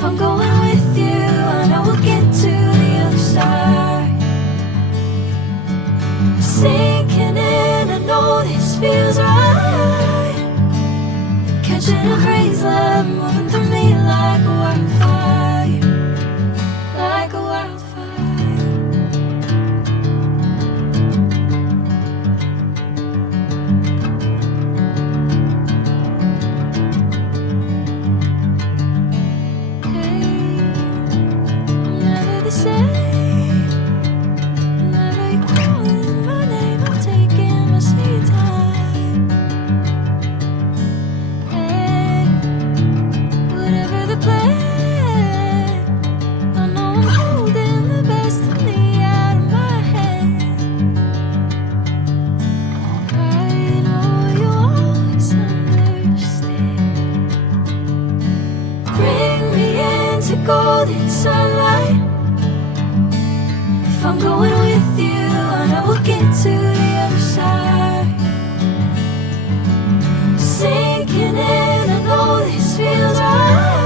If I'm going with you, I know we'll get to the other side. Sinking in, I know this feels right. Catching a breeze, love moving through me like a wildfire, like a wildfire. Hey, I'm never the same. Whenever you're calling my name, I'm taking my sweet time. Hey, whatever the plan, I know I'm holding the best of me out of my hand. I know you always understand. Bring me into golden sunlight. If I'm going with you, I know we'll get to the other side. Sinking in, I know this feels right.